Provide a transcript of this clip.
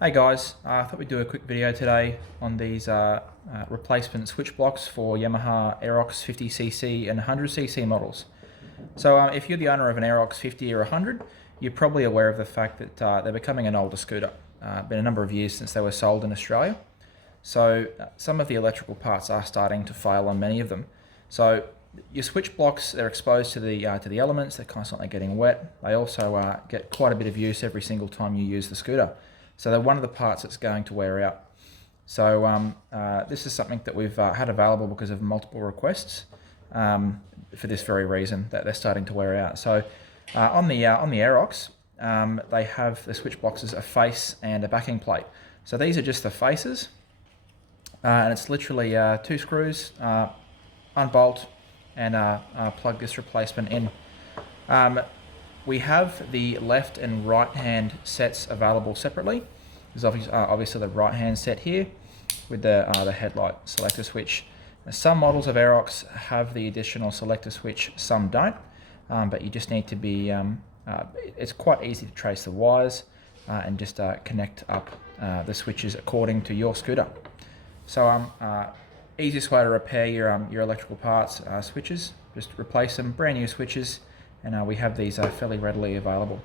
Hey guys, I thought we'd do a quick video today on these replacement switch blocks for Yamaha Aerox 50cc and 100cc models. So if you're the owner of an Aerox 50 or 100, you're probably aware of the fact that they're becoming an older scooter. Been a number of years since they were sold in Australia. So some of the electrical parts are starting to fail on many of them. So your switch blocks, they're exposed to the elements, they're constantly getting wet. They also get quite a bit of use every single time you use the scooter. So they're one of the parts that's going to wear out. So this is something that we've had available because of multiple requests for this very reason, that they're starting to wear out. So on the Aerox, they have the switch blocks as a face and a backing plate. So these are just the faces, and it's literally two screws, unbolt, and plug this replacement in. We have the left and right hand sets available separately. There's obviously the right hand set here with the headlight selector switch. Now, some models of Aerox have the additional selector switch, some don't, but you just need to be, it's quite easy to trace the wires and just connect up the switches according to your scooter. So easiest way to repair your electrical parts, switches, just replace them, brand new switches, and we have these fairly readily available.